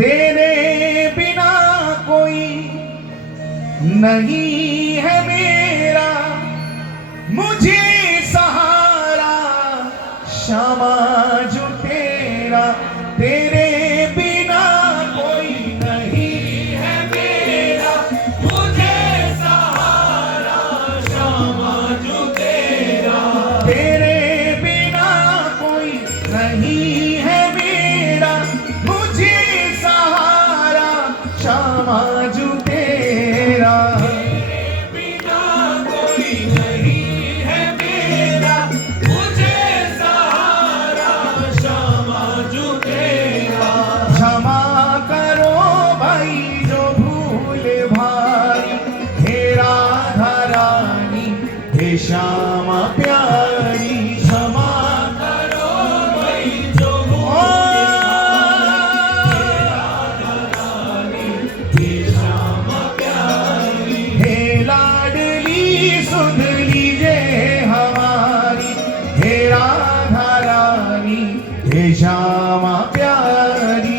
तेरे बिना कोई नहीं है मेरा, मुझे सहारा क्षमा जो तेरा। तेरे बिना कोई नहीं है मेरा, मुझे सहारा क्षमा जो तेरा। तेरे बिना कोई नहीं है मेरा, मुझे सहारा क्षमा जो तेरा। श्यामा प्यारी क्षमा करो भाई जो श्यामा प्यारी। हे लाडली सुध लीजे हमारी, हे राधा रानी हे श्यामा प्यारी।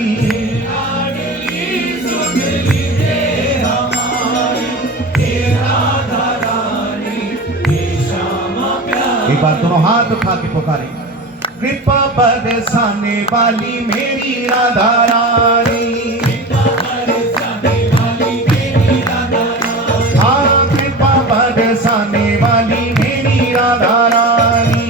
एक बार दोनों हाथ उठा के पुकारे, कृपा बरसाने वाली मेरी राधा रानी। हाँ, कृपा बरसाने वाली मेरी राधा रानी।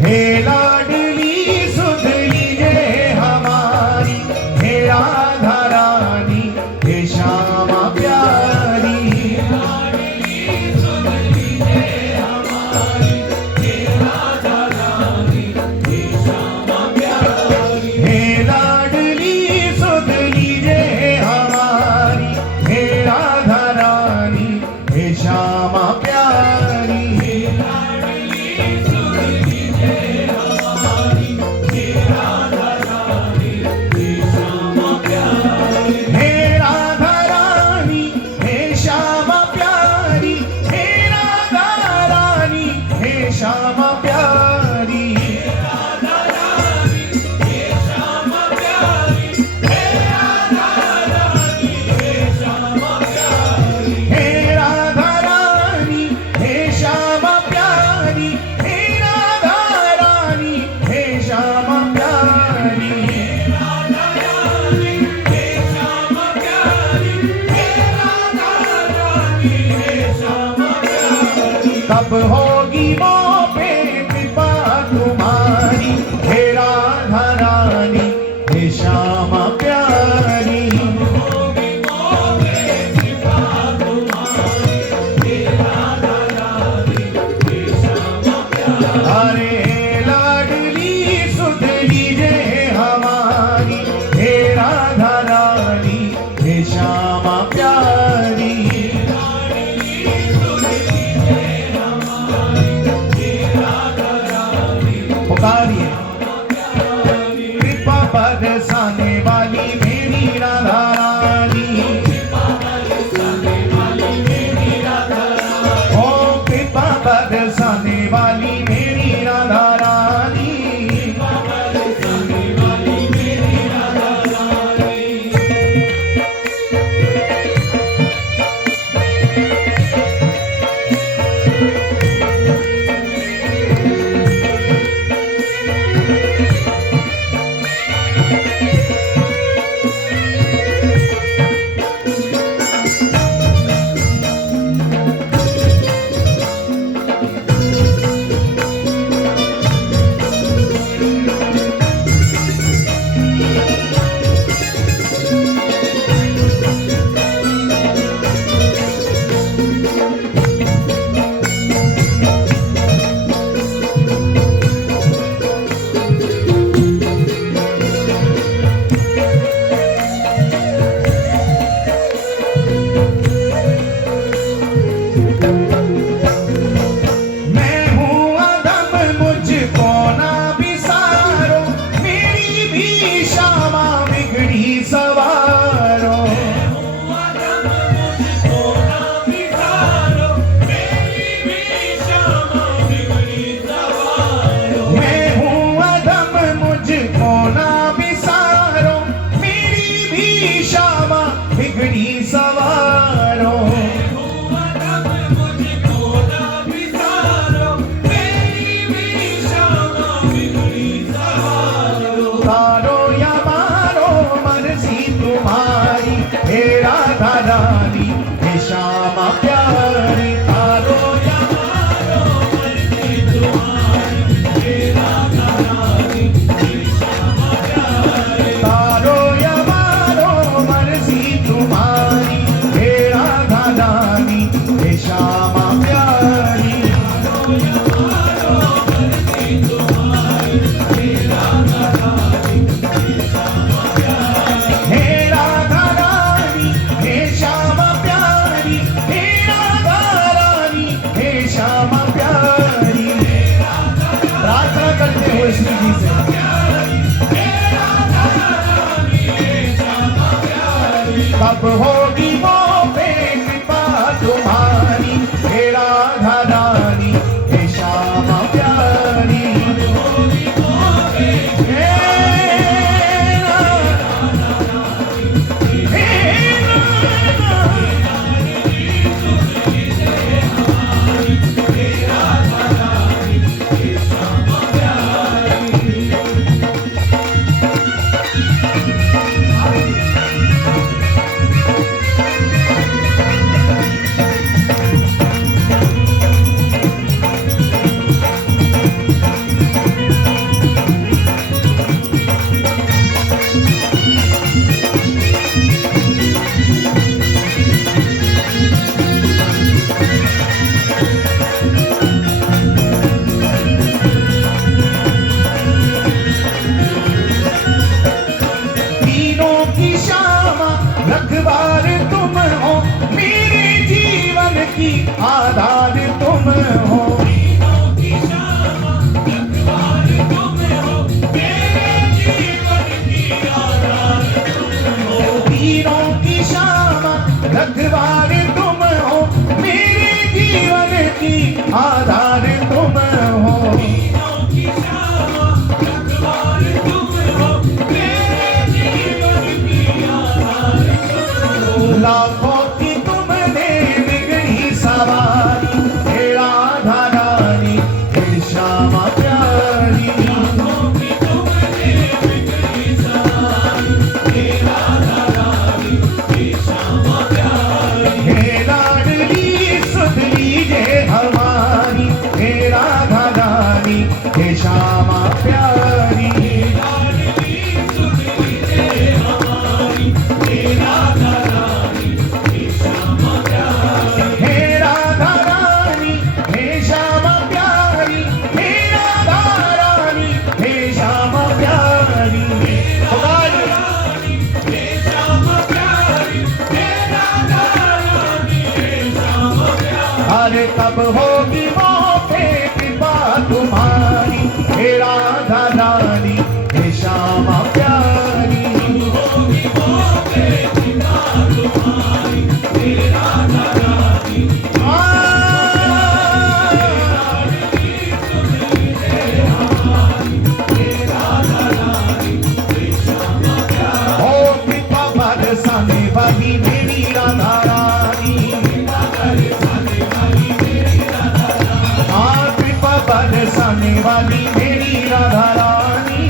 हे लाडली सुध लीजे हमारी, हे राधा रानी हे श्यामा प्यारी। लाडली सुध लीजे हमारी, हे राधा रानी हे श्यामा प्यारी। हे लाडली सुध लीजे हमारी, हे राधा रानी हे श्यामा प्यारी। श्यामा प्यारी, राधा रानी हे श्यामा प्यारी। हे राधा रानी हे श्यामा प्यारी। हे राधा रानी हे श्यामा प्यारी। हे राधा रानी हे श्यामा प्यारी। राधा रानी हे श्यामा प्यारी। हे राधा रानी हे श्यामा प्यारी। कब होगी वो तुम्हारी, हे राधा रानी हे श्यामा प्यारी। अरे लाडली सुध लीजे हमारी, हे राधा रानी हे श्यामा प्यारी। पुकारिए, कृपा बरसाने वाली मेरी राधा रानी। ओ कृपा बरसाने वाली मेरी राधा रानी। कब होगी वो पे कृपा तुम्हारी, हे राधा रानी हे श्यामा प्यारी। रखवार तुम हो, मेरे जीवन की आधार तुम हो। तीनों की श्यामा रखवार तुम हो, मेरे जीवन की आधार तुम हो। तीनों की श्यामा रखवार तुम हो, मेरे जीवन की आधार तुम हो। तीनों की श्यामा रखवार तुम हो, मेरे जीवन की आधार। लाखों की तुमने बिगड़ी सवारी, हे राधा रानी हे श्यामा प्यारी। लाखों की तुमने बिगड़ी सवारी, हे राधा रानी हे श्यामा प्यारी। हे लाडली सुध लीजिए हमारी, हे राधा रानी हे श्यामा प्यारी। अरे कब होगी वो पे कृपा तुम्हारी, हे राधा रानी हे श्यामा प्यारी। होगी वो पे कृपा तुम्हारी, हे राधा रानी हे राधा रानी हे श्यामा प्यारी। हो कृपा बरसाने वाली मेरी राधा रानी, बरसाने वाली मेरी राधा रानी। बरसाने वाली मेरी राधा रानी।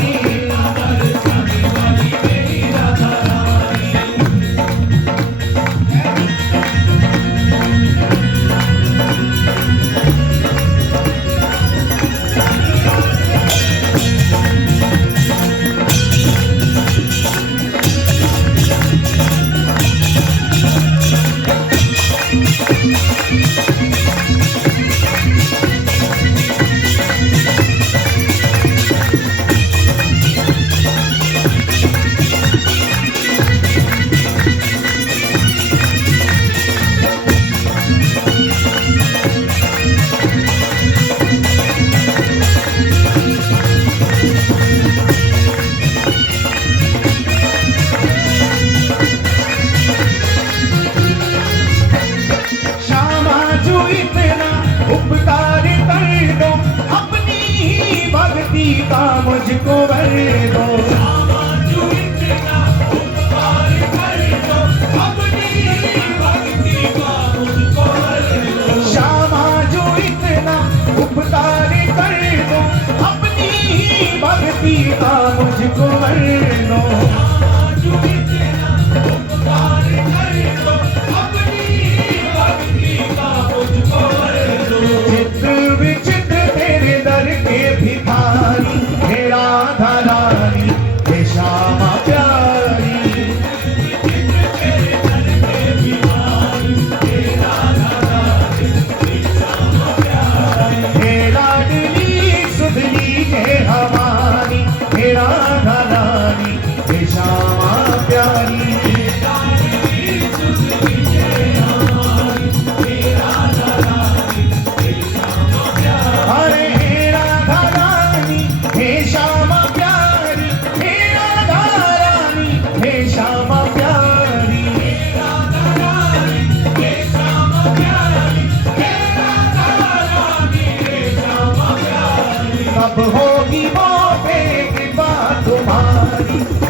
कब होगी वो कृपा तुम्हारी।